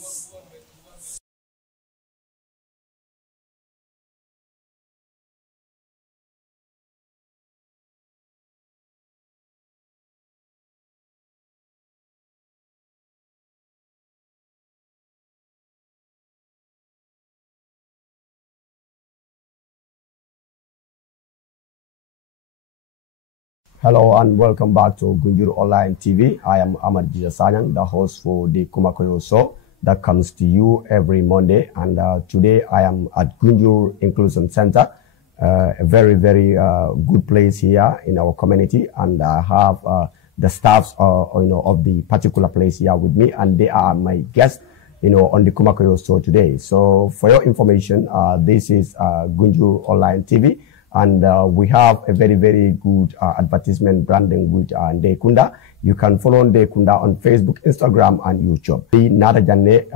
Hello and welcome back to Gunjur Online TV. I am Ahmad Gizza Sanyang, the host for the Kuma Koyo Show that comes to you every Monday. And today I am at Gunjur Inclusion Center, a very, very good place here in our community. And I have the staffs, of the particular place here with me, and they are my guests, on the Kuma Koyo Show today. So for your information, this is Gunjur Online TV. And we have a very, very good advertisement branding with 𝐊𝐿𝐴𝐻𝐿. You can follow 𝐊𝐿𝐴𝐻𝐿 on Facebook, Instagram, and YouTube. The Nada Janne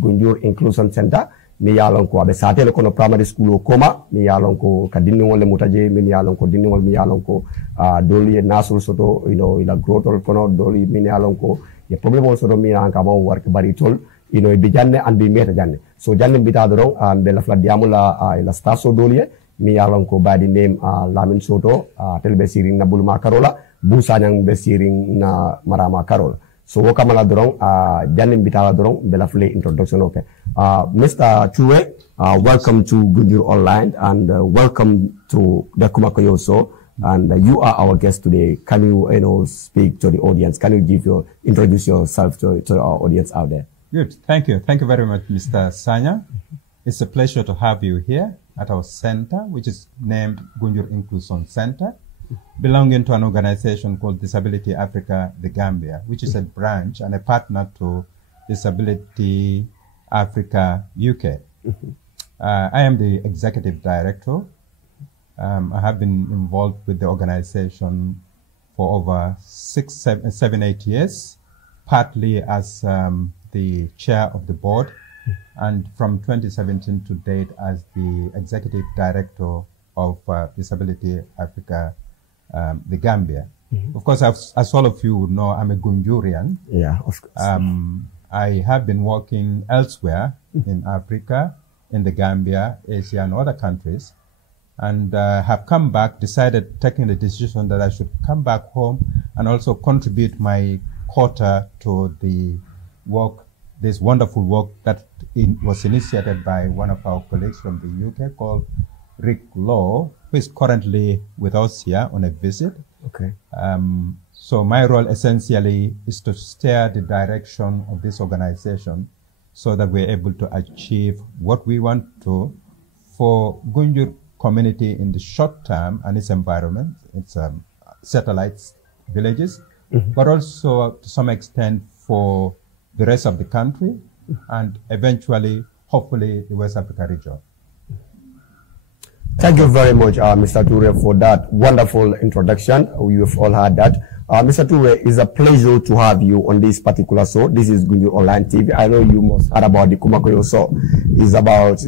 Gunjur Inclusion Center. Mi yalon ko abe satele kono primary school koma mi yalon ko kadinni wole mutaje mi yalon ko dinni wol mi yalon ko doli nasul soto ila grotol kono doli mi yalon ko ye problem on soto mi an ka mo work bari tol bi janne and bi meta janne so janne bita do be la fla diamula ila staff so doli mi yalon ko by the name Lamin Soto telbe siring na bulma karola Bou Sanyang be siring na marama karola. So wokamala dorong janne bitala dorong bela fle introduction okay. Mr. Touray, welcome to Gunjur Online and welcome to the Kuma Koyo Show. And you are our guest today. Can you speak to the audience? Can you introduce yourself to our audience out there? Good. Thank you. Thank you very much, Mr. Sanyang. It's a pleasure to have you here at our center, which is named Gunjur Inclusion Center, belonging to an organization called Disability Africa, the Gambia, which is a branch and a partner to Disability Africa UK. I am the executive director. I have been involved with the organization for over 7, 8 years, partly as the chair of the board, and from 2017 to date as the executive director of Disability Africa, the Gambia. Of course, as all of you would know, I'm a Gunjurian. Yeah, of course. I have been working elsewhere in Africa, in the Gambia, Asia, and other countries, and have come back, taking the decision that I should come back home and also contribute my quota to the work, this wonderful work that was initiated by one of our colleagues from the UK called 𝐊𝐴𝐻𝐿, who is currently with us here on a visit. Okay. So my role essentially is to steer the direction of this organization so that we're able to achieve what we want to for Gunjur community in the short term and its environment, its satellite villages, but also to some extent for the rest of the country and eventually, hopefully, the West Africa region. Thank you very much, Mr. Touray, for that wonderful introduction. You've all heard that. Mr. Touray, it's a pleasure to have you on this particular show. This is Gunjur Online TV. I know you must heard about the Kuma Koyo Show. It's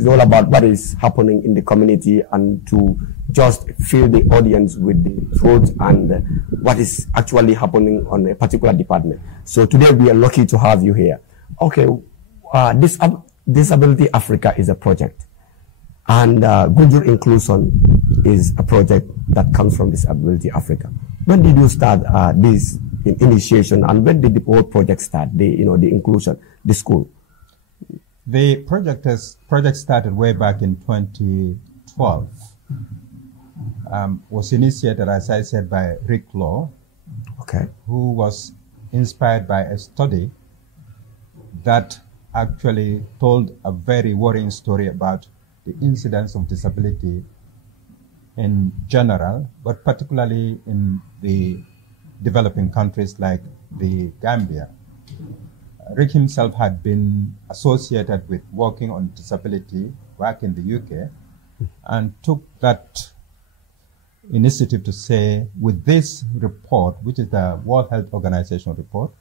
all about what is happening in the community and to just fill the audience with the truth and what is actually happening on a particular department. So today we are lucky to have you here. Okay, Disability Africa is a project. And Gunjur Inclusion is a project that comes from Disability Africa. When did you start this initiation, and when did the whole project start? The inclusion, the school. The project started way back in 2012. Was initiated, as I said, by 𝐊𝐴𝐻𝐿, okay, who was inspired by a study that actually told a very worrying story about the incidence of disability in general, but particularly in the developing countries like the Gambia. Rick himself had been associated with working on disability back in the UK and took that initiative to say, with this report, which is the World Health Organization report,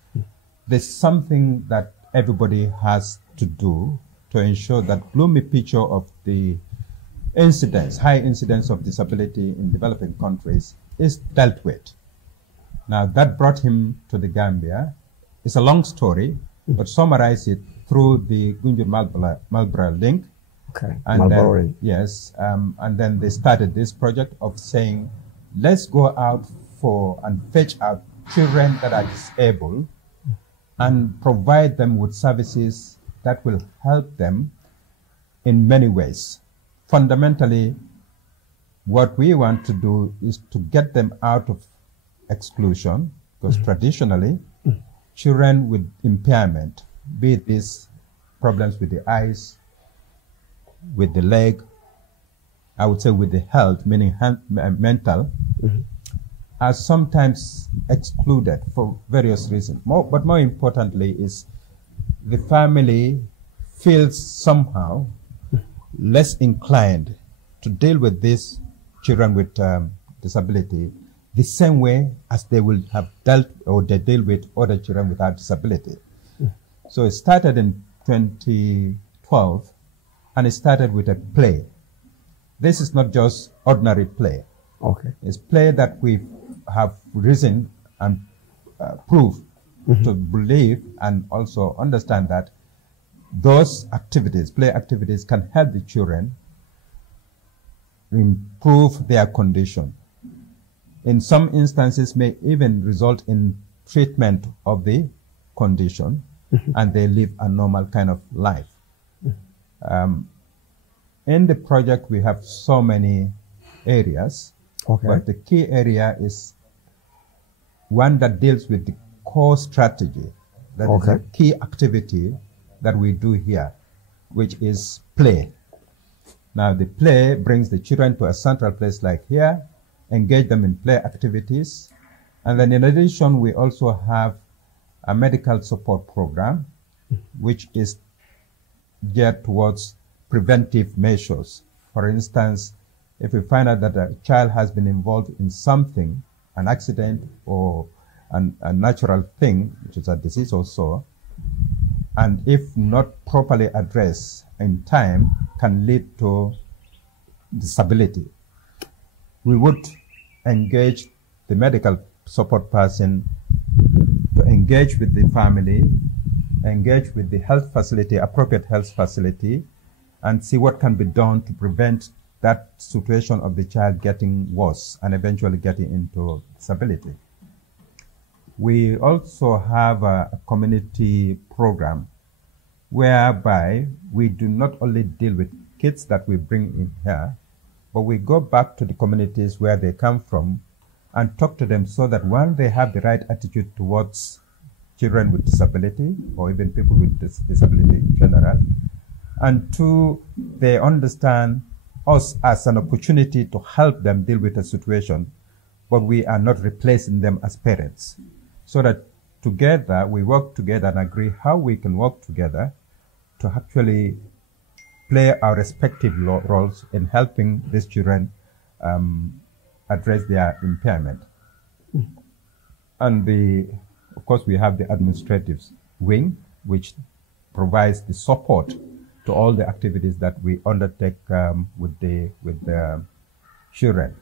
there's something that everybody has to do to ensure that gloomy picture of the high incidence of disability in developing countries is dealt with. Now that brought him to the Gambia. It's a long story, but summarize it through the Gunjur Marlborough link. Okay. And then, yes, and then they started this project of saying, let's go out and fetch out children that are disabled and provide them with services that will help them in many ways. Fundamentally, what we want to do is to get them out of exclusion, because traditionally, children with impairment, be it these problems with the eyes, with the leg, I would say with the health, meaning mental, are sometimes excluded for various reasons. But more importantly is the family feels somehow less inclined to deal with these children with disability the same way as they will have dealt or they deal with other children without disability. So it started in 2012, and it started with a play. This is not just ordinary play. Okay. It's play that we have reason and proof to believe and also understand that those activities, play activities, can help the children improve their condition. In some instances, may even result in treatment of the condition, and they live a normal kind of life. In the project, we have so many areas, but the key area is one that deals with the core strategy, that is the key activity that we do here, which is play. Now, the play brings the children to a central place like here, engage them in play activities, and then in addition, we also have a medical support program, which is geared towards preventive measures. For instance, if we find out that a child has been involved in something, an accident or a natural thing, which is a disease or so, and if not properly addressed in time, can lead to disability, we would engage the medical support person to engage with the family, engage with the health facility, appropriate health facility, and see what can be done to prevent that situation of the child getting worse and eventually getting into disability. We also have a community program whereby we do not only deal with kids that we bring in here, but we go back to the communities where they come from and talk to them so that one, they have the right attitude towards children with disability or even people with disability in general, and two, they understand us as an opportunity to help them deal with a situation, but we are not replacing them as parents. So that together, we work together and agree how we can work together to actually play our respective roles in helping these children address their impairment. And of course, we have the administrative wing, which provides the support to all the activities that we undertake with the children.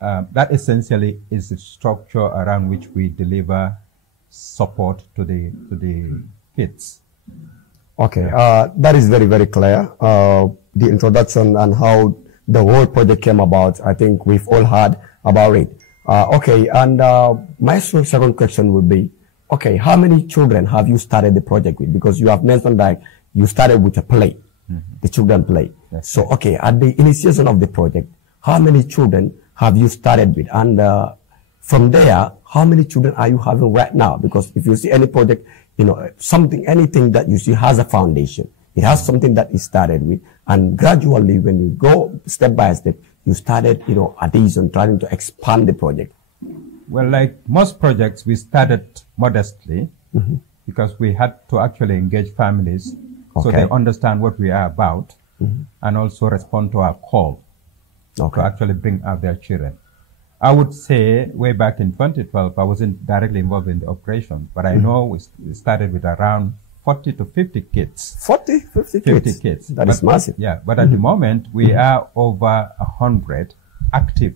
That essentially is the structure around which we deliver support to the kids. Okay, that is very, very clear. The introduction and how the whole project came about, I think we've all heard about it. Okay, and my second question would be, okay, how many children have you started the project with? Because you have mentioned that you started with a play, the children play. Yes. So, okay, at the initiation of the project, how many children have you started with? And from there, how many children are you having right now? Because if you see any project, you know, anything that you see has a foundation. It has something that it started with. And gradually, when you go step by step, you started, you know, addition, trying to expand the project. Well, like most projects, we started modestly because we had to actually engage families so they understand what we are about and also respond to our call to actually bring out their children. I would say way back in 2012, I wasn't directly involved in the operation, but I know we started with around 40 to 50 kids. 40, 50 kids. That is massive. Yeah, but at the moment, we are over 100 active.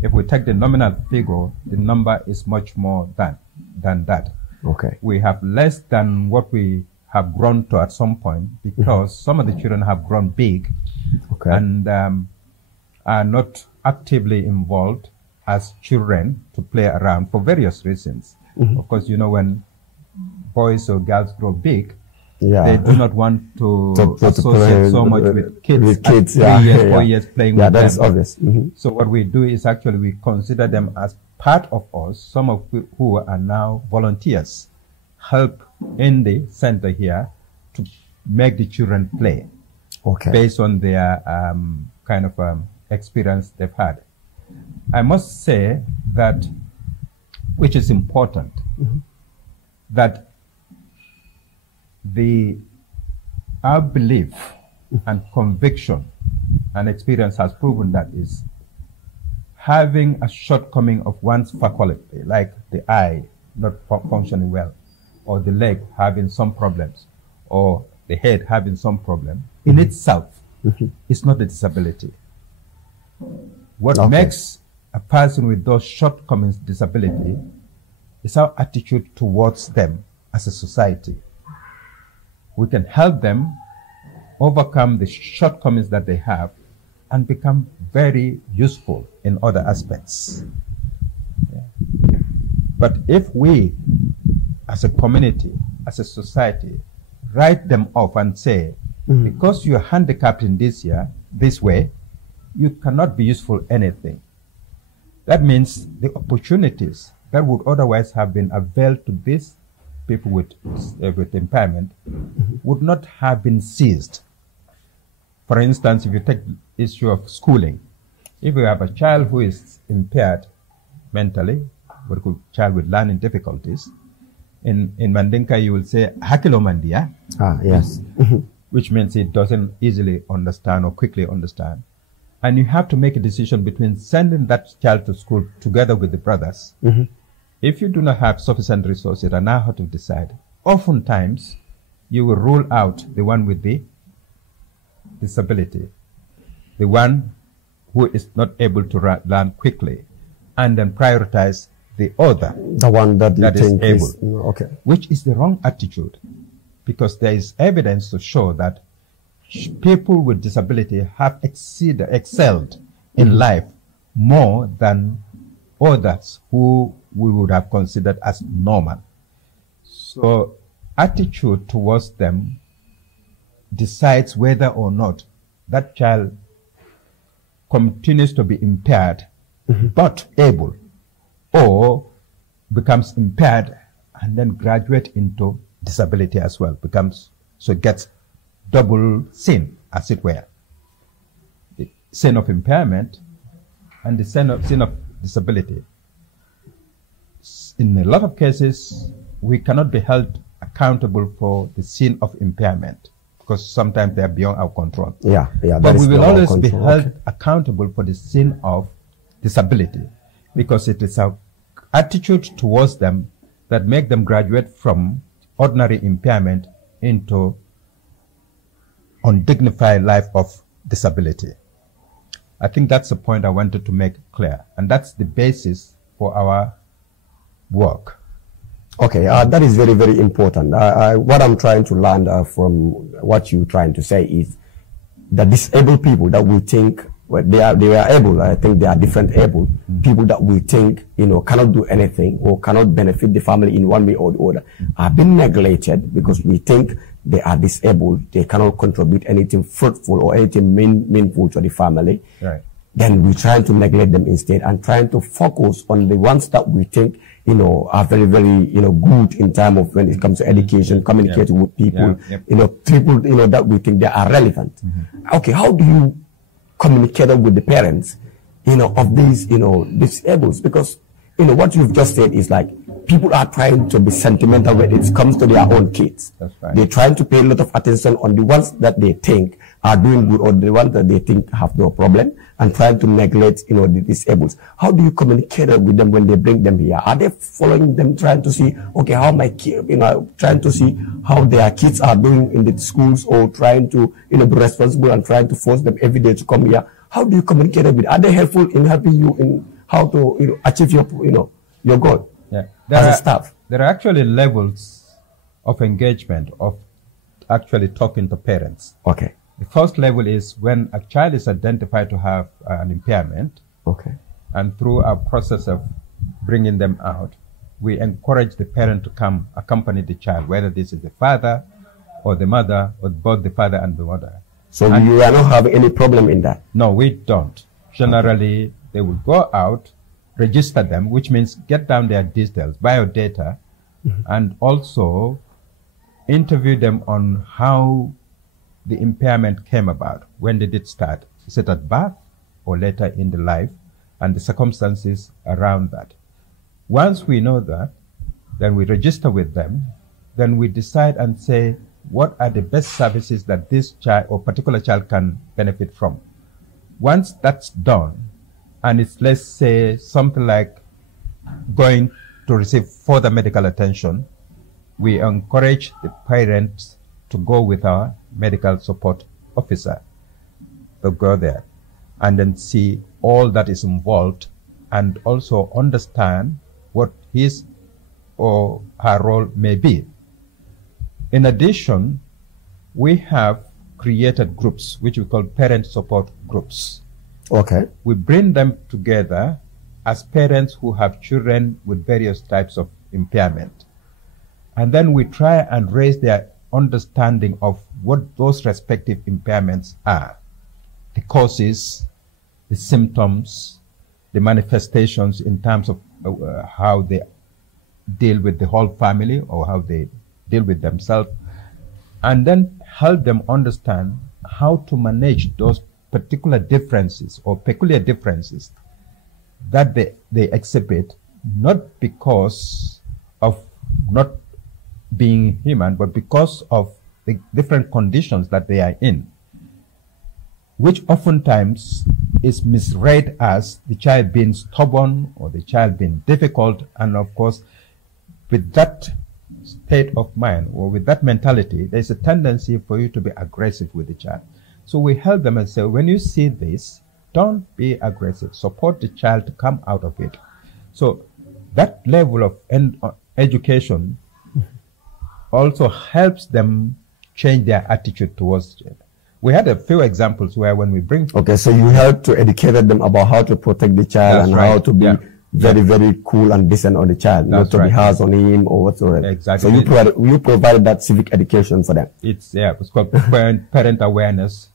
If we take the nominal figure, the number is much more than that. Okay. We have less than what we have grown to at some point, because some of the children have grown big, okay, and are not actively involved as children to play around for various reasons. Of course, you know, when boys or girls grow big, they do not want to associate so much with kids, 3 years, 4 years playing with them. That is obvious. So what we do is actually we consider them as part of us, some of who are now volunteers, help in the center here to make the children play, based on their kind of experience they've had. I must say that, which is important, that our belief and conviction and experience has proven that is having a shortcoming of one's faculty, like the eye not functioning well, or the leg having some problems, or the head having some problem, in itself is not a disability. What makes a person with those shortcomings disability is our attitude towards them as a society. We can help them overcome the shortcomings that they have and become very useful in other aspects. But if we, as a community, as a society, write them off and say, because you're handicapped in this way, you cannot be useful anything. That means the opportunities that would otherwise have been availed to these people with impairment would not have been seized. For instance, if you take the issue of schooling, if you have a child who is impaired mentally, or a child with learning difficulties, in Mandinka you will say hakilo mandia, yes, which means it doesn't easily understand or quickly understand. And you have to make a decision between sending that child to school together with the brothers. If you do not have sufficient resources and know how to decide, oftentimes you will rule out the one with the disability, the one who is not able to learn quickly, and then prioritize the other, the one that is able, which is the wrong attitude, because there is evidence to show that people with disability have excelled in life more than others who we would have considered as normal. So attitude towards them decides whether or not that child continues to be impaired but able, or becomes impaired and then graduate into disability as well, so it gets double sin, as it were. The sin of impairment and the sin of disability. In a lot of cases, we cannot be held accountable for the sin of impairment, because sometimes they are beyond our control. But we will always be held accountable for the sin of disability, because it is our attitude towards them that make them graduate from ordinary impairment into undignified life of disability. I think that's the point I wanted to make clear, and that's the basis for our work. That is very, very important. What I'm trying to learn from what you're trying to say is the disabled people that we think they are able. I think they are different able people that we think cannot do anything or cannot benefit the family in one way or the other are being neglected because we think they are disabled. They cannot contribute anything fruitful or anything meaningful to the family. Right. Then we try to neglect them instead and trying to focus on the ones that we think are very, very good in terms of when it comes to education, communicating with people, people that we think they are relevant. Okay, how do you communicate with the parents of these disabled? Because what you've just said is like people are trying to be sentimental when it comes to their own kids. That's right. They're trying to pay a lot of attention on the ones that they think are doing good or the ones that they think have no problem, and trying to neglect the disabled. How do you communicate with them when they bring them here? Are they following them, trying to see, okay, how my kid, trying to see how their kids are doing in the schools, or trying to be responsible and trying to force them every day to come here? How do you communicate with them? Are they helpful in helping you in how to achieve your goal as a staff? there are actually levels of engagement, of actually talking to parents. Okay. The first level is when a child is identified to have an impairment. Okay. And through our process of bringing them out, we encourage the parent to come accompany the child, whether this is the father or the mother, or both the father and the mother. So you are not having any problem in that? No, we don't. Generally, they will go out, register them, which means get down their details, biodata, and also interview them on how the impairment came about. When did it start? Is it at birth or later in the life? And the circumstances around that. Once we know that, then we register with them. Then we decide and say, what are the best services that this child or particular child can benefit from? Once that's done, and it's, let's say, something like going to receive further medical attention, we encourage the parents to go with our medical support officer, to go there and then see all that is involved, and also understand what his or her role may be. In addition, we have created groups which we call parent support groups. Okay. We bring them together as parents who have children with various types of impairment. And then we try and raise their understanding of what those respective impairments are, the causes, the symptoms, the manifestations in terms of how they deal with the whole family or how they deal with themselves, and then help them understand how to manage those particular differences or peculiar differences that they exhibit, not because of not being human, but because of the different conditions that they are in, which oftentimes is misread as the child being stubborn or the child being difficult. And of course, with that state of mind or with that mentality, there's a tendency for you to be aggressive with the child. So we help them and say, when you see this, don't be aggressive. Support the child to come out of it. So that level of education also helps them change their attitude towards it. We had a few examples where when we bring... Okay, so you help to educate them about how to protect the child. That's and right. How to be very, very cool and decent on the child, not to be harsh on him or whatsoever. Exactly. So you provided that civic education for them. It's called parent awareness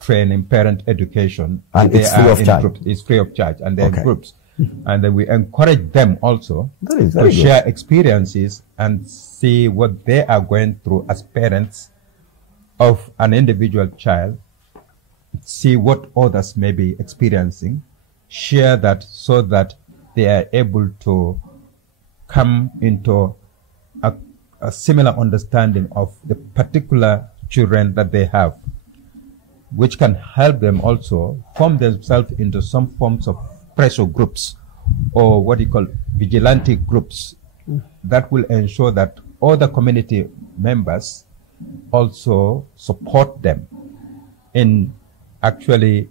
training, parent education. And it's free of charge. Groups. It's free of charge, and they're in groups. And then we encourage them also to share experiences and see what they are going through as parents of an individual child, see what others may be experiencing, share that so that they are able to come into a similar understanding of the particular children that they have, which can help them also form themselves into some forms of pressure groups or what you call vigilante groups that will ensure that other community members also support them in actually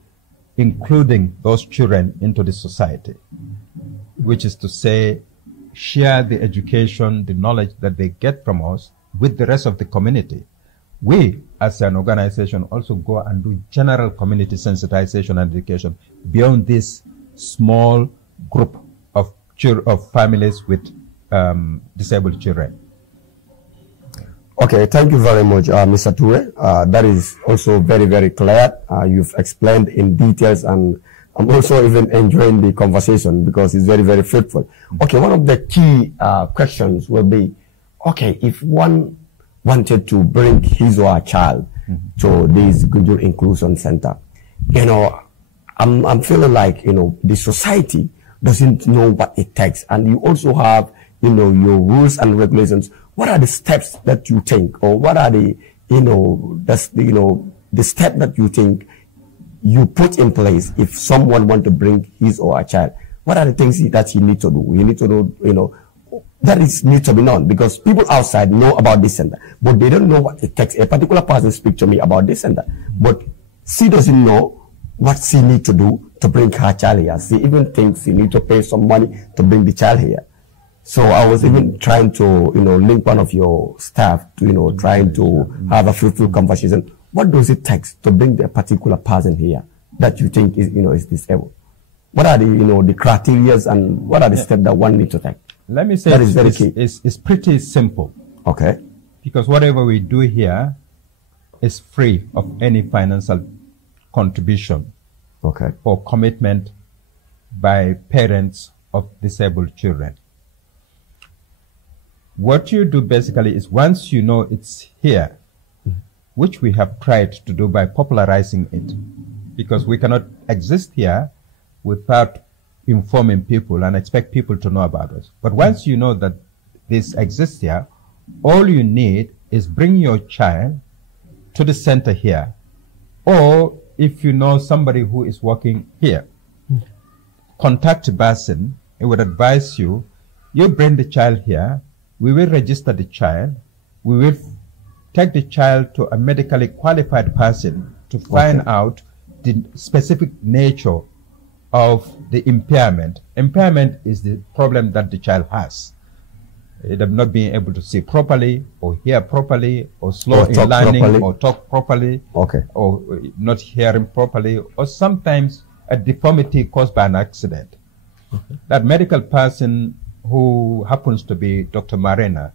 including those children into the society, which is to say, share the education, the knowledge that they get from us with the rest of the community. We, as an organization, also go and do general community sensitization and education beyond this small group of families with disabled children. Okay, thank you very much, Mr. Touray. That is also very, very clear. You've explained in details, and I'm also even enjoying the conversation because it's very, very fruitful. Okay, one of the key questions will be, okay, if one wanted to bring his or her child to this Gunjur Inclusion Center, you know, I'm feeling like, you know, the society doesn't know what it takes, and you also have, you know, your rules and regulations. What are the steps that you think, or what are the, you know, the step that you think you put in place if someone want to bring his or her child? What are the things that you need to do? You need to know, you know, that is need to be known, because people outside know about this center, but they don't know what it takes. A particular person speak to me about this center, but she doesn't know what she need to do to bring her child here. She even thinks she need to pay some money to bring the child here. So I was even trying to, link one of your staff to, trying to have a fruitful conversation. What does it take to bring a particular person here that you think is, is disabled? What are the, the criteria and what are the steps that one needs to take? Let me say that is very key. It's pretty simple. Okay. Because whatever we do here is free of any financial contribution. Okay. Or commitment by parents of disabled children. What you do basically is once you know it's here, which we have tried to do by popularizing it, because we cannot exist here without informing people and expect people to know about us. But once you know that this exists here, all you need is bring your child to the center here, or if you know somebody who is working here, contact the person. It would advise you, you bring the child here, we will register the child, we will take the child to a medically qualified person to find out the specific nature of the impairment. Impairment is the problem that the child has. Them not being able to see properly, or hear properly, or slow in learning, or talk properly, or not hearing properly, or sometimes a deformity caused by an accident. That medical person who happens to be Dr. Marena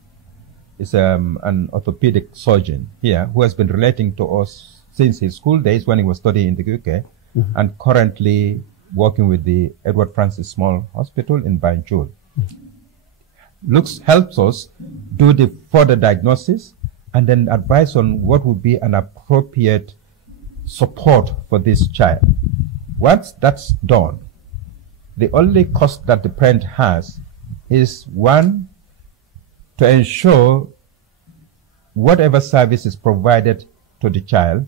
is an orthopedic surgeon here who has been relating to us since his school days when he was studying in the UK, and currently working with the Edward Francis Small Hospital in Banjul. Helps us do the further diagnosis and then advise on what would be an appropriate support for this child. Once that's done, the only cost that the parent has is, one, to ensure whatever service is provided to the child,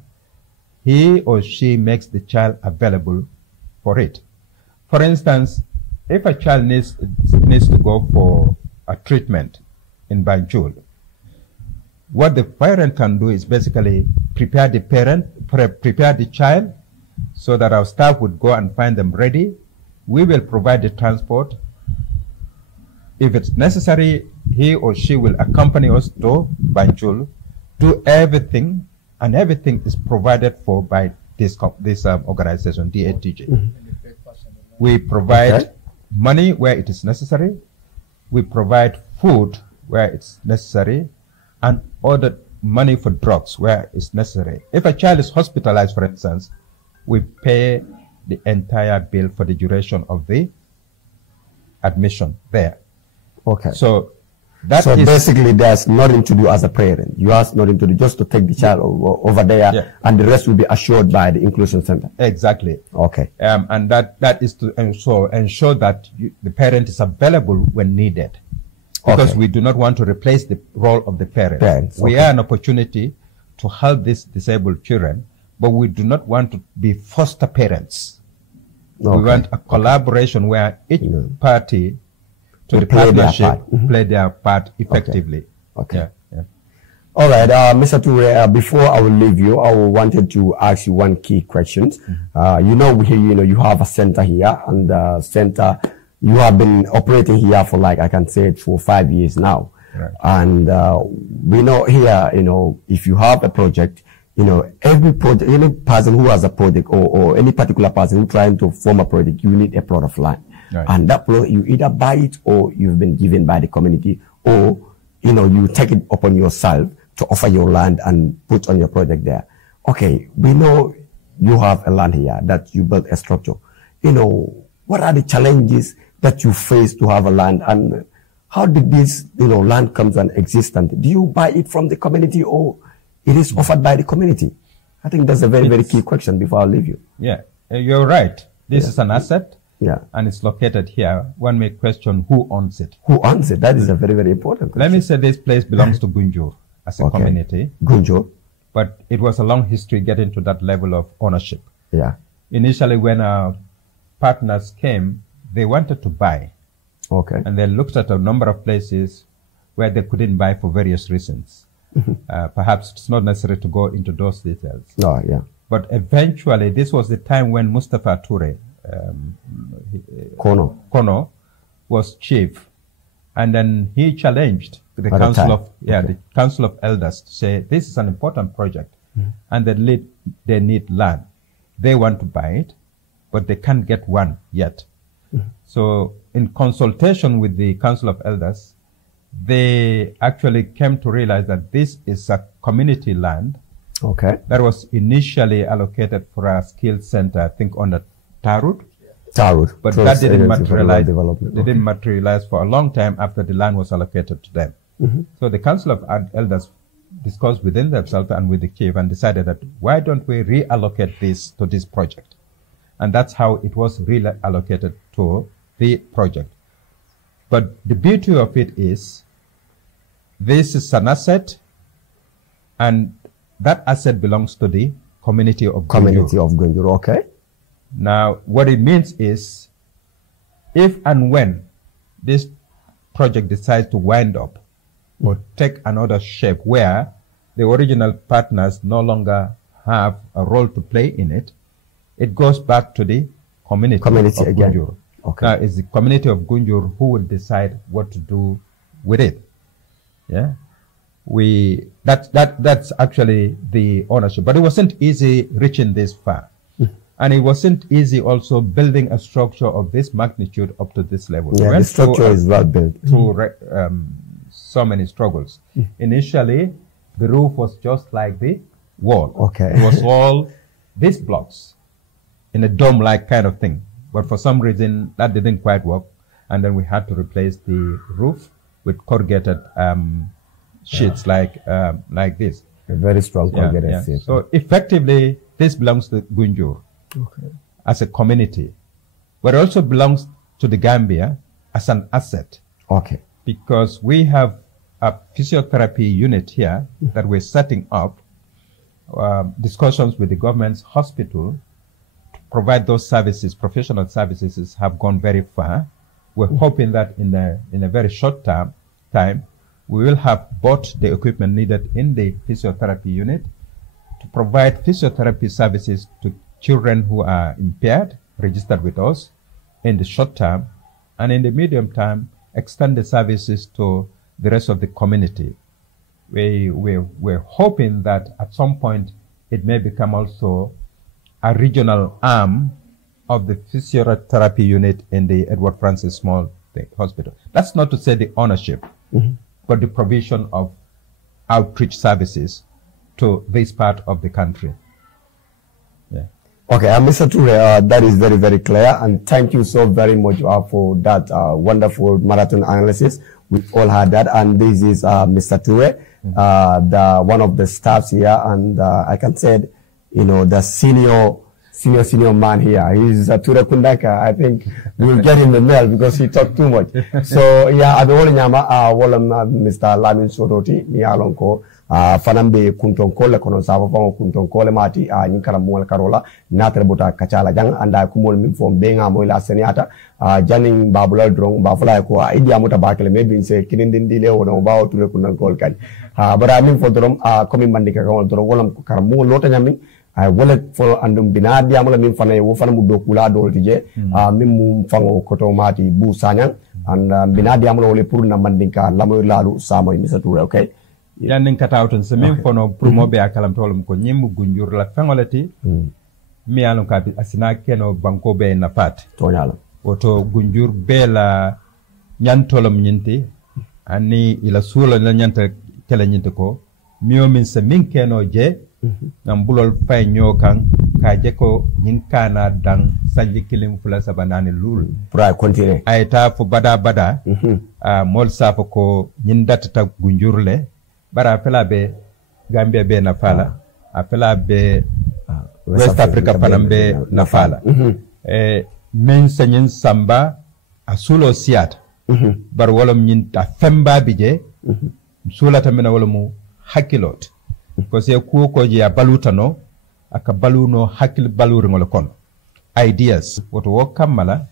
he or she makes the child available for it. For instance, if a child needs to go for a treatment in Banjul, what the parent can do is basically prepare the child so that our staff would go and find them ready. We will provide the transport. If it's necessary, he or she will accompany us to Banjul, do everything, and everything is provided for by this organization, DATJ. We provide money where it is necessary. We provide food where it's necessary, and order money for drugs where it's necessary. If a child is hospitalized, for instance, we pay the entire bill for the duration of the admission there. Okay. So basically there's nothing to do as a parent. You have nothing to do, just to take the child over there, and the rest will be assured by the inclusion center. Exactly. Okay. And that is to ensure that the parent is available when needed. Because we do not want to replace the role of the parents. We are an opportunity to help these disabled children, but we do not want to be foster parents. We want a collaboration where each party to the partnership play their part effectively. Okay. All right, Mr. Touray, before I will leave you, I wanted to ask you one key question. You have a center here, and the center, you have been operating here for, like, I can say it, for 5 years now. Right. And we know here, if you have a project, every project, any person who has a project, or any particular person who trying to form a project, you need a plot of land. Right. And that plot, you either buy it, or you've been given by the community, or, you take it upon yourself to offer your land and put on your project there. Okay, we know you have a land here that you built a structure. What are the challenges that you face to have a land, and how did this, land come to an existence? Do you buy it from the community, or it is offered by the community? I think that's a very, very key question before I leave you. Yeah, you're right. This is an asset. Yeah. And it's located here. One may question who owns it. Who owns it? That is a very, very important question. Let me say this place belongs to Gunjur as a community. Gunjur. But it was a long history getting to that level of ownership. Yeah. Initially, when our partners came, they wanted to buy. Okay. And they looked at a number of places where they couldn't buy for various reasons. Perhaps it's not necessary to go into those details. Oh, yeah. But eventually, this was the time when Mustafa Touray, Kono was chief, And then he challenged the Council of Elders to say, this is an important project, and they need land. They want to buy it, but they can't get one yet. So in consultation with the Council of Elders, they actually came to realize that this is a community land that was initially allocated for a skills center, I think on the Tarut. But that didn't materialize. They didn't materialize for a long time after the land was allocated to them. So the Council of Elders discussed within themselves and with the chief and decided that why don't we reallocate this to this project? And that's how it was reallocated to the project. But the beauty of it is, this is an asset, and that asset belongs to the community of Gunjur. Okay. Now, what it means is, if and when this project decides to wind up or take another shape where the original partners no longer have a role to play in it, it goes back to the community of again. Gunjur. Okay. Now, it's the community of Gunjur who will decide what to do with it. Yeah, that's actually the ownership. But it wasn't easy reaching this far. And it wasn't easy also building a structure of this magnitude up to this level. Yeah, the structure is well built. Through so many struggles. Initially, the roof was just like the wall. Okay. It was all these blocks in a dome-like kind of thing. But for some reason, that didn't quite work. And then we had to replace the roof with corrugated sheets like this. A very strong corrugated sheet. So effectively, this belongs to Gunjur as a community, but it also belongs to the Gambia as an asset. Okay. Because we have a physiotherapy unit here that we're setting up. Discussions with the government's hospital to provide those services, professional services, have gone very far. We're hoping that in a very short time, we will have bought the equipment needed in the physiotherapy unit to provide physiotherapy services to children who are impaired, registered with us in the short term, and in the medium term, extend the services to the rest of the community. We're hoping that at some point it may become also a regional arm of the physiotherapy unit in the Edward Francis Small Hospital. That's not to say the ownership, but the provision of outreach services to this part of the country. Yeah. Okay, Mr. Touray, that is very, very clear, and thank you so very much for that wonderful marathon analysis. We all had that, and this is Mr. Touray, one of the staffs here, and I can say, the senior man here. He's Touray Kundaka. I think we'll get him the mail because he talked too much. So yeah, I don't know Mr. Lamin Touray ni alonko fanambe kuntonkole kono sabo fango kuntonkole mati nyinkara mwal karola natre bota kachala jang anda kumol min fom benga moila seniata janing babula drong bafula ko idi amuta bakele maybe se kinindin dile wono bawo Touray kuntonkole kadi bara min fodrom komi mandika ko dro wolam ko karamo lota nyami ay wala fo andum bina diamula min fana wo fana mu dokula do tije min mu fango koto mati Bou Sanyang and bina diamula wole pour na mandinka lamoy lalu samoy Mr. Touray. Okay. Yanin katawton se min fono promobe akalam tolum ko nyimbu Gunjur la fengolati mi alon ka asina keno banko be na pat to nyala oto Gunjur be la nyantolom nyinti ani ila sula la nyanta kala nyinti ko miyo min se min keno je ngam bulol fay nyokan ka je ko nyin kana dang sanji kilim fula sabanani lul pra continue ay ta fu bada mol safa ko nyin datata Gunjur le bara fela be Gambia be na fala a fela be West Africa panambe na fala men senyin samba a sulo siat bar wolom nyin ta femba bije sula tamina wolomu hakilot ko se ku ko ji a balutano aka baluno hakil baluri ngol kon ideas woto wo kamala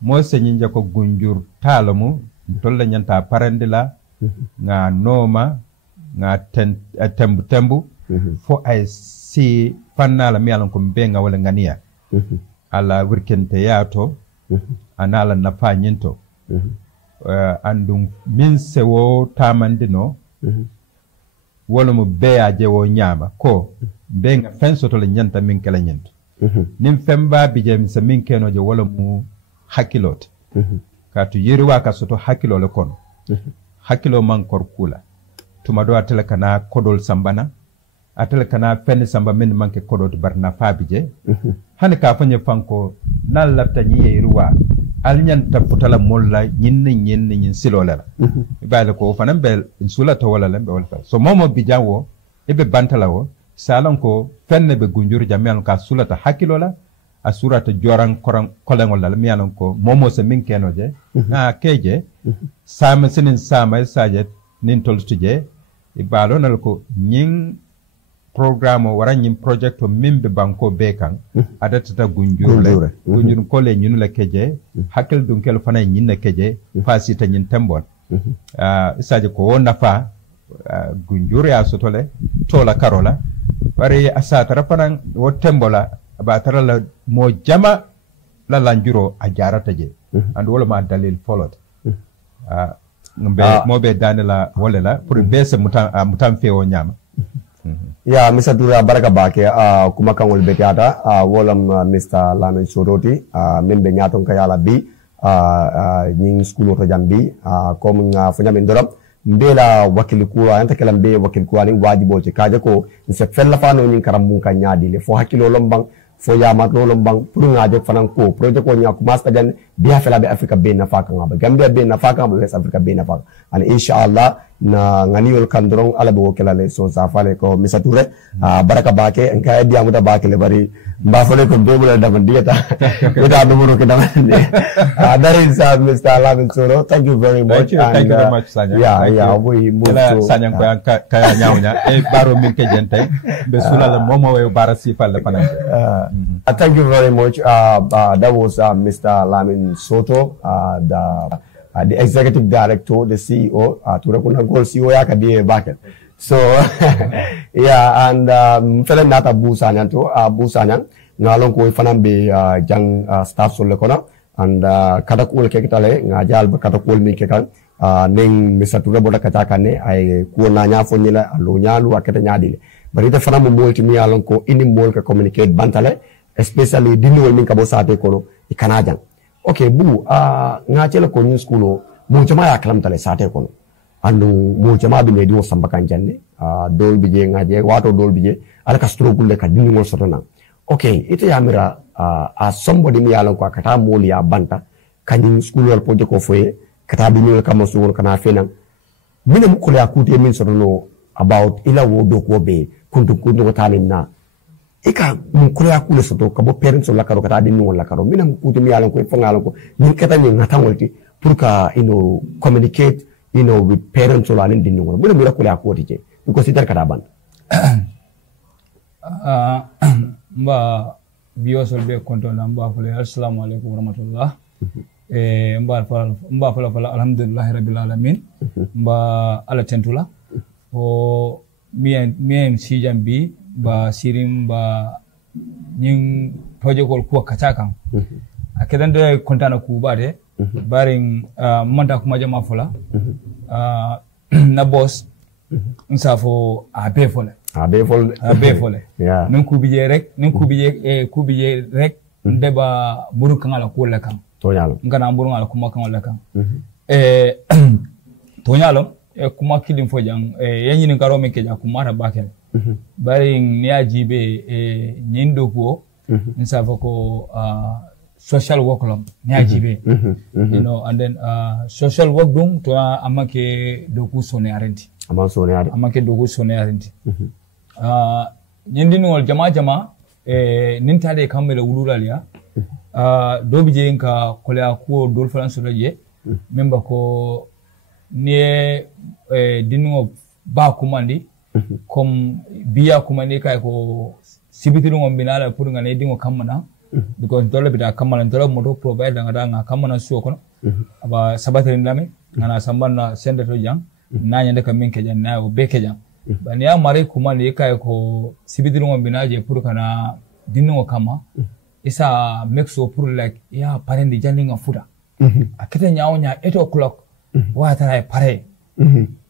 mo senyin jako Gunjur talamu tolla nyanta parandila nga noma nga tembu fo ay si fannala mi alan ko benga wala ngania ala wirkente yato anala nafa nyinto andum min sewo tamandino wala mo beya jewo nyama ko be nga fen soto le nyanta min kala nyanta nim femba bijem sa min keno je wala mu hakilote ka to yirwa ka soto hakilo le kon hakilo man kor kula tuma do atele kana kodol sambana atele kana fen samba min manke kodot barna fabije hani ka fanye fanko nan latta nyi yirwa alnyan taputala molla nyin silola ibale ko fanan bel insula to wala lambe wala so momo bijawo ibe bantala wo salon ko fenne be gunjur jamian ka sulata hakilola asurata joran koran kolengol la miyanon ko momo se min kenoje na keje sama sinin sama sajet nin toltuje ibalo nal ko nyin programme wara ñim project to mimbe banko bekan adatata gunjur ko le ñun la keje hakkel dun kel fana ñin na keje fasita ñin tembon isaje ko wona fa gunjur ya sotole tola karola bari asata fana wo tembola ba tarala mo jama la lanjuro a jarata je and wala ma dalil folot ngbe mo be danela wala la pour be se mutam fewo nyama ya Mr. Touray baraka bake kuma kangol bekiata wolam Mr. Lamin Touray membe nyaton kayala bi nying school to jambi comme nga fanya min doram mbela wakil kuwa yanta kala mbe wakil kuwa ni wajibo ci kaje ko se fella fano nyin karam mun kan nyaadi le fo hakilo lombang fo yamat no lombang pour ngaje fanan ko projet ko nya ko master jan biya fela be Africa be na faka ngaba gambia be na faka ngaba West Africa be na faka and inshallah na ngani kan dorong ala bo kelale so sa fale ko Mr. Touray baraka bake en kay diamu da bake le bari mba fale ko be bula daman dieta wita numero ke daman that is Mr. Lamin Touray. Thank you very much. Thank you very much Sanyang. Yeah we move to Sanyang ko kaya nyawnya baro min ke jente be sulala momo we bara sifal le panan thank you very much. That was Mr. Lamin Touray, the executive director, the CEO, Touray kuna goal CEO ya kadiye baket. So yeah, and fele nata Bou Sanyang to Bou Sanyang ngalong ko fanam be jang staff sol kona and kata kul ke kitale ngajal ba kata kul mi ke kan ning Mr. Touray boda kata kanne ay ko na nya fo nyila lo nyalu akata nyaadile bari ta fanam multi mi along ko ini mol ka communicate bantale especially dinol min ka bo sate kono ikanajang. Okay, Bou, ngachela ko new school mo jama ya kalam tale sate kono. Andu mo jama bi ne diwo sambakan janne. Dol bije ngaje wato dol bije ala ka struggle le ka dinol sotona. Okay, ite yamira somebody mi yalon ko kata moli ya banta kanyi school wal poje ko foye kata dinol ka mo suwon kana fenan. Mine mu ko ya kuti min sotono about ila wo do ko be kuntu kuntu ko talin na. Ika mukule akule soto kabo parents la karo kata dinu la karo mina mkuti mi alon ko fanga ko ni kata ni ngata ngolti pour ka communicate with parents la nin dinu mina mura kule akoti je because itar kata ban mba biyo solbe konto na mba fule assalamu alaikum warahmatullah mba fala alhamdulillah rabbil alamin mba ala tentula o mi si jambi ba sirim ba nying project ko kuwa kacakan akedan de kontana ku bade baring manta kuma jama fola na boss nsafo abe fole yeah nin ku bije rek ndeba buru kangala ko la kan to nyalo ngana buru ngala kuma kan la kan to nyalo kuma kidin fojang yanyi ni karo meke ja kuma ra bakel bari niya jibe nyindo ko nsafo ko social work lom niya jibe and then social work dum to amake doku sone arenti amake doku sone arenti nyindi no jama nintade kamele wululalia dobije nka kolea ko dol france loje memba ko nie dinu ba kumandi comme biya kumandi kay ko sibitiru ngom binala pour ngane dingo kamana because dole bida kamana dole moto provide nga kamana suo kono aba sabatri ndame ngana sambana sende to jang nanya ndeka minke jan na o beke jang bani ya mare kumandi kay ko sibitiru ngom binaje pour kana dingo kama isa make so pour like ya parendi janinga fuda akete nyaonya 8 o'clock wata pare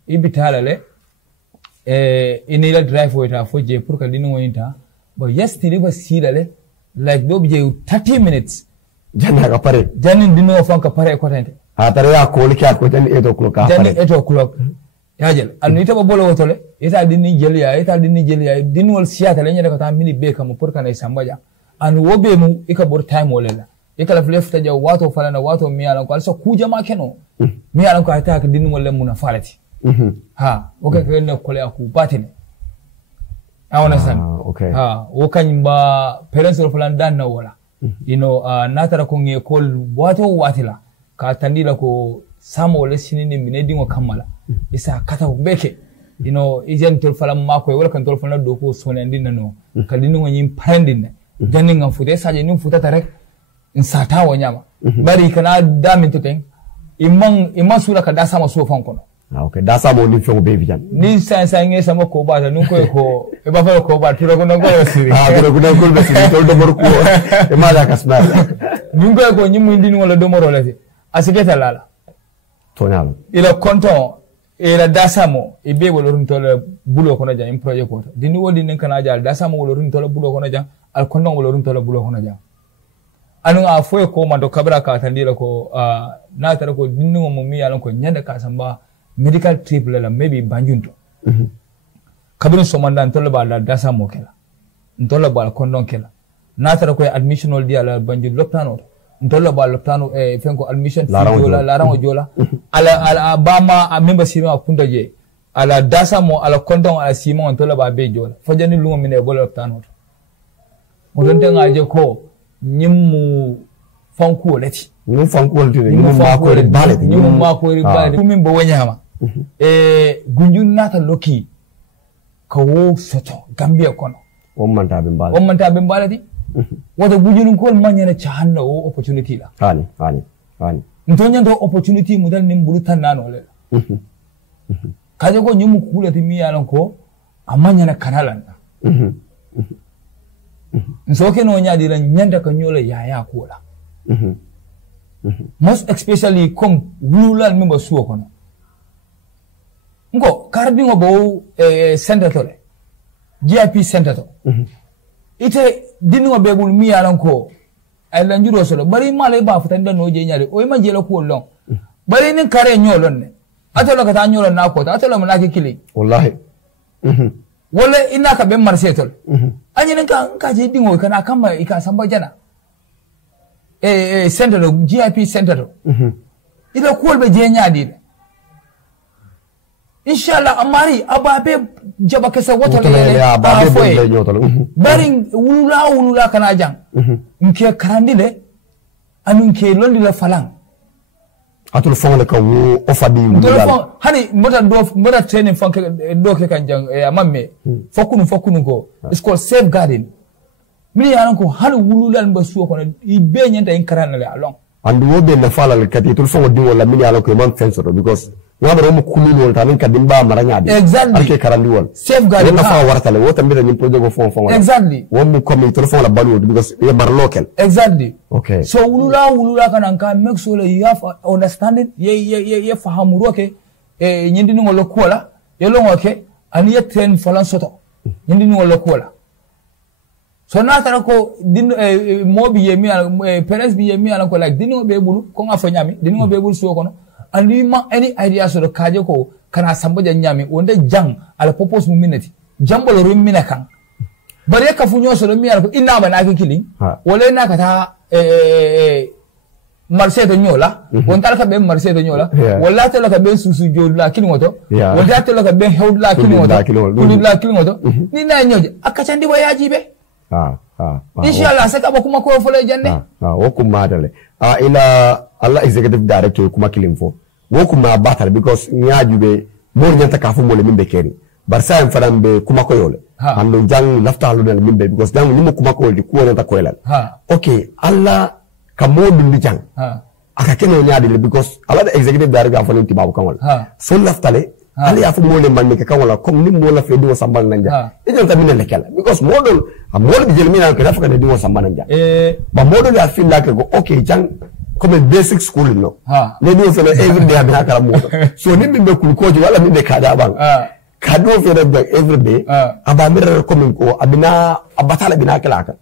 ibitala le inila drive wata foje pour ka dinu wonita but yesterday ba silale like do bije 30 minutes janna ka pare janni dinu fanka pare ko tante tare ya ko lika ko janni 8 o'clock ka janni 8 o'clock yajel anita ba bolo wotole ita dinni jeliya dinu wal siyata le nyada ka ta mini be kam pour kana sambaja an wobe mu ika bor time wolela ikala lefta ja wato falana wato miyalan ko alsa ku jama keno miyalan ko ata ka dinu wal mun falati ha okay ko ne ko le aku batine I understand okay ha wo kanyimba parents of falan dan na wala natara ko nge ko wato watila ka tandila ko samo wala sinini mine dingo kamala isa kata beke ijen tol falam mako wala kan tol falan do ko sonandi nano kalini woni parendin janni ngam fude saje nim futata rek insata wonyama bari kana damin to ten imman sura ka da sama so fan kono okay da sama ni fe be bijan ni sa nge sama ko ba nun ko e ba fa ko ba tiro ko ngo siri tiro ko ngo be siri tol do mor ko e ma da kasna nun ko nyimu ndin wala do moro lati asigeta lala to nyalo ila konton ila dasamo e be wala rum tol bulo kono jam projet ko dini wodi nen kana jal dasamo wala rum tol bulo kono jam al kondon wala rum tol bulo kono jam anu a foye ko ma do kabra ka tandira ko na tara ko dinno mo mi yalan ko nyanda ka samba medical trip la maybe banjunto kabrin so mandan tol ba la dasamo kala ntol ba kondon kala na tara ko admission ol dia la banjul loptano ntol ba loptano e fenko admission jola la rango jola ala bama a member sino akunda je ala dasamo ala kondon ala simon ntol ba be jola fojani lungo mine bo loptano mo don tenga je ko nyimu fanku lati nyimu fanku lati nyimu mako ri balati nyimu mako ri balati kumin bo wanyama gunjun nata loki ko wo soto gambia kono manta be balati wata gunjun ko manyana chahanna o opportunity la hani ntonya do opportunity mudal nim bulutan nano le kaje ko nyimu kulati mi yalan ko amanyana kanalan nsoke no nya dira nyanda ka nyola yaya kola most especially kom wulal member suo kono ngo karbi ngo bo center to le GIP center to ite dinno be bul mi yalan ko ay la njuro solo bari male ba futanda no je nyaade o ma jelo ko long bari nin kare nyolon ne atolo ka ta nyolon na ko atolo ma na ke kili wallahi wala ina ka ben marsetol anyin ka je dingo kana kama ika samba jana center GIP center ida ko be je nyaadi inshallah amari ababe jaba kesa woto le bari wulula kana jang nke karandile anu nke londi la falang atul fon ka wo ofadi wulula hani moda training fon do ke kan jang amamme fokunu ko it's called safeguarding mi yaran ko hal wulula ba suwo ko ibe nyanta en karanale along and wo be na falal kati tul fon di wala mi yaran ko man sensor because wabaro mo kulul wol tamin kadim ba maranya bi exactly alke karandi wol safeguarding na fa wartale wo tambe ni project fon exactly wo mu comme tul fon la balu because e bar local exactly okay so wulula kana ka make sure you have understanding ye fahamu roke nyindi ni ngolo kola ye longo ke ani ye train falan soto nyindi ni ngolo kola so na tara ko din mobi ye mi parents bi ye mi ala ko like dinno be bulu ko nga fa nyami dinno be bulu so kono and ma any idea so kaje ko kana sambaja nyami wonde jang ala purpose mu minute jambolo rum minakan bare ka fu nyoso do mi ala ko inna ba na kili wala na ka ta marsedo nyola wonta ka be marsedo nyola wala ta ka be susu jodla kini moto wala ta ka be hewdla kini moto kulibla kini moto ni na nyoje akachandi wa yajibe inshallah saka ba kuma ko fole janne wo kuma dale ila Allah executive director kuma kilimfo wo kuma batal because nyaajube mo nyanta ka fu mo le mimbe keri barsa en faram be kuma ko yole ando jang lafta lu den mimbe because jang ni mo kuma ko di ko nyanta ko elal okay Allah ka modu ndi jang aka keno nyaadi le because Allah the executive director fa nti babu kanwal so laftale ala ya fu mo le man ke kanwala comme ni mo la fe do sambal nanja e jonta min le kala because modol bi jeli mina ko dafa ka di mo sambal nanja ba modol ya fi la ko okay jang comme basic school no ne do fele every day abina kala mo so ni be kul ko wala mi be kada bang kado fele be every day aba mira comme ko abina abatala bina kala ka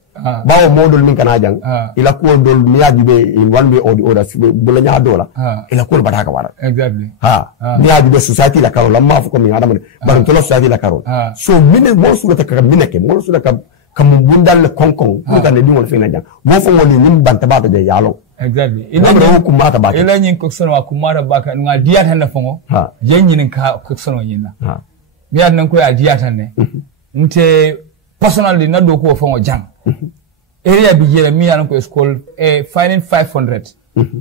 bawo modol min kana jang ila ko dol mi ajibe in one way or the other bula nya dola ila ko bataka wara exactly mi ajibe society la karo lamma fu ko mi adam ban to society la karo so min mo su ta ka minake mo su ka kam bundal konkon ko kan ni wol fina jang mo fo woni nim banta ba de yalo exactly ila ni ko mata ba ila nyin ko sono ko mata ba ka nga diat han fongo yen nyin ka ko sono nyina mi ad nan ko ya diat han ne nte personally na do ko fongo jang area bi jere mi an ko school finding 500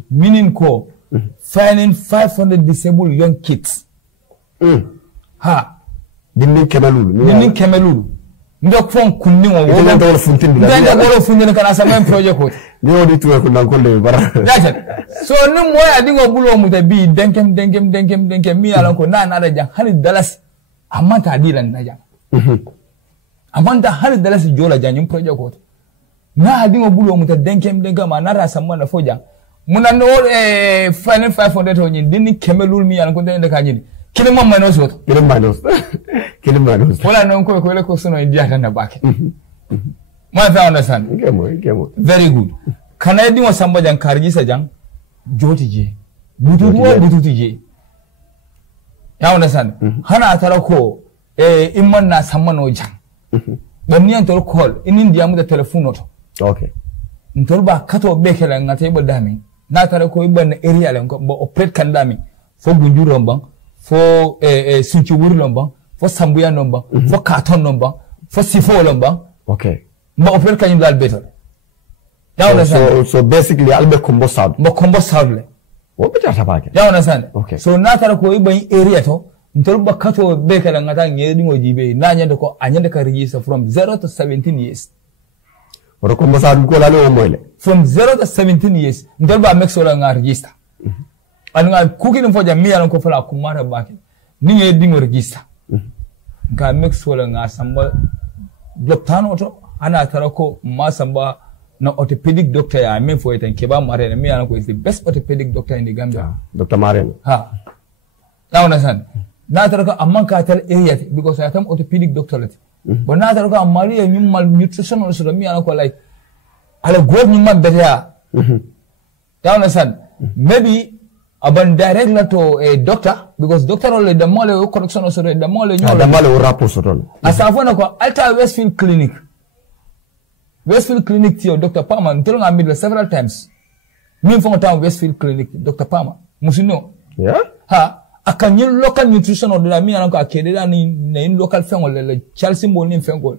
meaning ko finding 500 disabled young kids dinni kemelulu ndok fon kunni wo ndanda wala funtin bi ndanda wala funtin kana sa même projet ko ni wodi tuwe ko nan ko le bara jaje so no moya dingo bulo mu da bi denkem mi alan ko na da jang hani dalas amanta dilan na jang amanta hani dalas jola jang projet ko na dingo bulo mu da denkem ma na rasa man na fo jang munan no 500 to nyin dinni kemelul mi alan ko den da ka nyin kile mo manos woto kile manos wala non ko ko sono india tan baake ma fa understand gemo very good kana di mo samba jang karji sa jang joti je bututu je ya understand hana tara ko imman na sammano jang ban ni antol call in india mu da telephone to okay ntol ba kato be kala ngate bo dami na tara ko ibban area len ko bo operate kan dami fo gunjuro mbang fo sinci wuri lomba fo sambuya lomba fo carton lomba fo sifo lomba okay ma offer kanyum dal better so basically albe combo sound le o beta tabake ya understand okay so na tara ko iban area to ntol bakato be kala ngata ngedi ngojibe na nyande ko anyande ka register from 0 to 17 years oro combo sound ko la le moyle from 0 to 17 years ntol ba make sure nga register anga cooking for jamia lan ko fala kumara bake ni ngi dingo register nga make sure nga samba doctor to ana tarako ma samba na orthopedic doctor ya men for eten keba mare mi lan ko is the best orthopedic doctor in the Gambia Dr. Maren now understand na tarako amman ka tar area because I am orthopedic doctor but na tarako amali ya malnutrition also mi lan ko like ala go ni man better you understand maybe aban direct to a doctor because doctor only the mole correction also the mole nyolo the mole rapport so don asafona ko alta Westfield clinic tio Dr. Palmer ntolo ngambi several times min fo town Westfield clinic Dr. Palmer musino akanyi local nutrition or la mi anako akede da ni local fengol le Chelsea mo ni fengol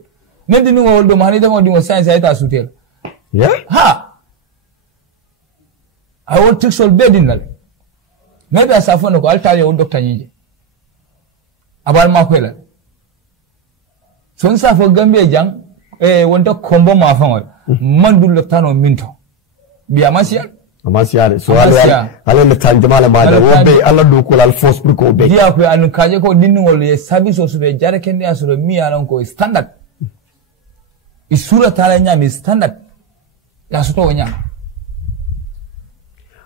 nendi ni wo do mani da mo di mo science ayta sutel I will take sol bedinal maybe asafona ko alta yo doctor nyije abal ma ko la son sa fo Gambia jang wonta kombo ma fangol man dul tano minto bi amasiya so ala le tan jamaala ma da wo be ala do ko al force pour ko be dia ko anu kaje ko dinningol ye service so be jare kende asoro mi alon ko standard isura tala nya mi standard ya soto nya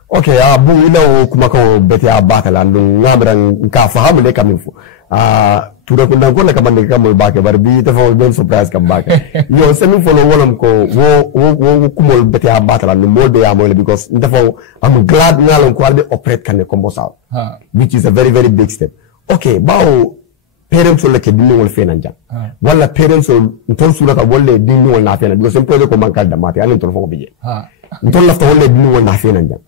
okay bu ila kuma ko bete abata ndu ngamran ka fahamu le kamifu tura ko ndangol ka bande kam baake bar bi dafa ben surprise kam baake yo semi follow wolom ko wo kumol bete abata ndu molde ya mole because dafa I'm glad ngalon ko albe operate kan combo saw which is a very very big step okay bawo parents wala ke dinni wol fenan jang wala parents ntol sura ka wolle dinni wol na fenan because sem projet ko mankal da mate alin tol fo bije ntol lafta wolle dinni wol na fenan jang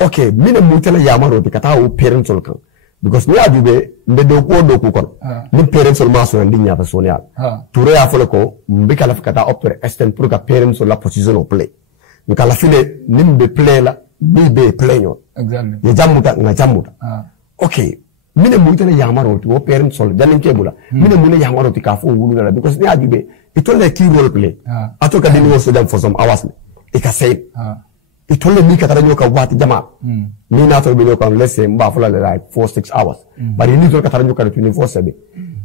okay mine mutala yamaro de kata o parents wol kan because ni ajube mbe do ko kon ni parents wol ma so ndi nya so nya toure ya fole ko mbe kala kata opere extend pour ka parents wol la position au play ni kala file ni mbe play la ni be play nyo exactly ye jamuta na jamuta okay mine mutala yamaro to parents wol janin kebula mine mune yamaro ti ka fo wulu la because ni ajube itole key role play atoka dini wo so dem for some hours e ka say itolle mi katara nyoka wati jama mi na to bi nyoka let's say mba fula like 4-6 hours but ni to katara nyoka 24/7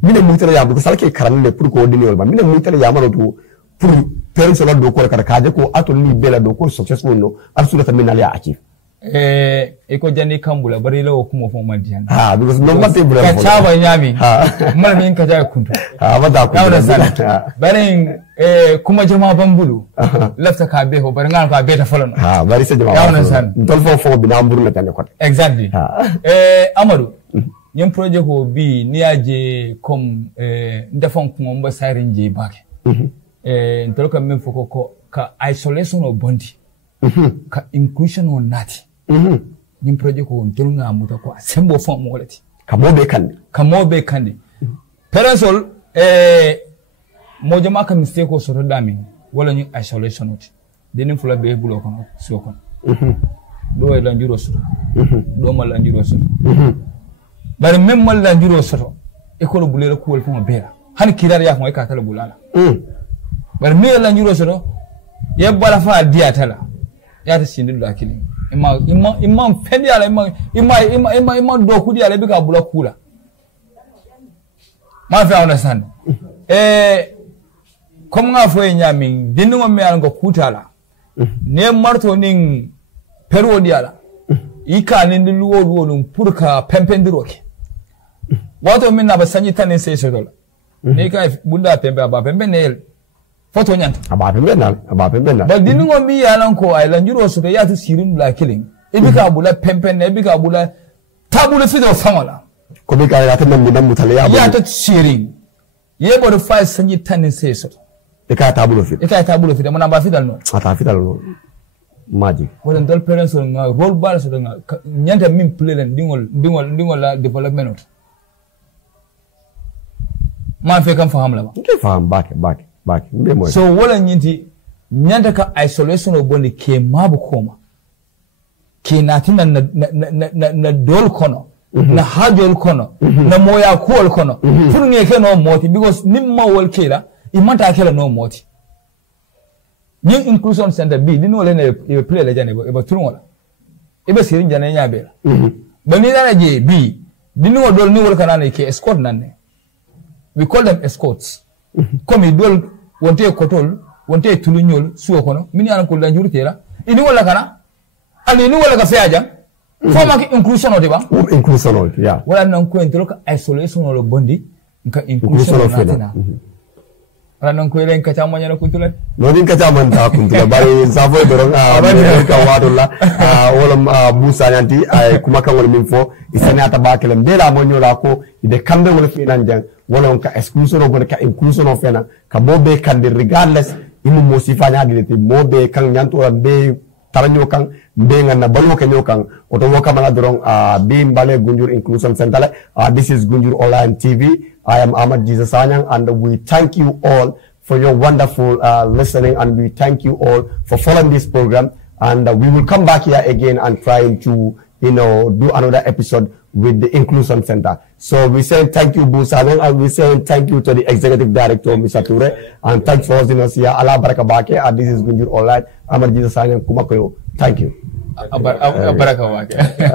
mine mutala ya because salke karanle pour ko dini wol ba mine mutala ya maro to pour parents la do ko kata kaje ko ato ni bela do ko successful no arsula ta minal ya achieve eko jani kambula bari lawo kuma fo madiyan because no mate bula ka chaba nyami mal min ka ja kuntu mata kuntu bari kuma jama bambulu lafta ka be ho bari ngal ka be ta folon bari se jama yawna san tol fo bina mburu la tan ko exactly Amadou ñem projet ko bi ni aje comme ndefon ko mba sarin je bake ntol kam men foko ko ka isolation o bondi ka inclusion o nati ñim projet ko ntol nga muta ko sembo fon mo walati kamo be kandi parasol mo jama ka mistake ko soto dami wala ñu isolation oti denin fula be bulo kono so kon do e lanjuro soto do ma lanjuro soto bari même mal lanjuro soto e ko lo bulere ko wol fo bera han kirar ya ko e ka tala bulala bari me lanjuro soto ye bala fa diatala ya ta sindul akili imma fendi ala imma do kudi ala bi ka bula kula ma fa understand comme nga fo nyami dinno me ala ko kutala ne marto nin perwo diala ika nin luwo dum pour ka pempendiroke wato min na ba sanyi tanin sai so dola ne ka bunda pembe aba pembe ne foto nyanta aba pembe na ba dinno mi yalan ko ay lan juro so ya tu sirin la killing ibika bula pempen ne ibika bula tabula fido famala ko bi ka ya tan nan mutale ya ta sirin yebo do fa sanyi tanin sai so ika tabulo fit mana ba fidal no ata fidal no magic wala dal parents nga role ball so nga nyanta min play len dingol la development ma fe kan faham la ba ke faham back mbe mo so wala nyinti nyanta ka isolation o bondi ke mabu koma ke natina na dol kono na hajol kono na moya kool kono pour ngeke no moti because nimma wol kela imanta kela no moti ni inclusion center B dinu wala ne play la jane ba turun wala ibe sirin jane nya be ba ni dara je B dinu dol ni wala kana ne ke escort nan ne we call them escorts comme dol wonte kotol wonte tulunyol suwo kono min yana ko la njurtela ini wala kana ani ni wala ka feaja fo ma inclusion o de ba inclusion o ya wala nan ko entro ka isolation o lo bondi nka inclusion o natina wala nan ko ren ka chama nyana kuntula no din ka chama ta kuntula bari safo doron ka wadulla wala Bou Sanyang ay kuma kan wala min fo isani ata bakele mbela mo nyola ko ide kambe wala fi nan jang wala ka exclusion o ka inclusion o fena ka bobe kan regardless imu mo sifanya dilete mobe kan nyanto be taranyo kan be ngana balo kenyo kan oto woka mala doron be mbale Gunjur Inclusion Center. This is Gunjur Online TV. I am Ahmad Gizza Sanyang, and we thank you all for your wonderful listening, and we thank you all for following this program, and we will come back here again and try to do another episode with the Inclusion Center. So we say thank you, Bou Sanyang, and we say thank you to the Executive Director, Mr. Touray, and thanks for hosting us here. Allah Baraka Bake, and this is Gunjur Online. Ahmad Gizza Sanyang, Kuma Koyo. Thank you. Baraka Bake.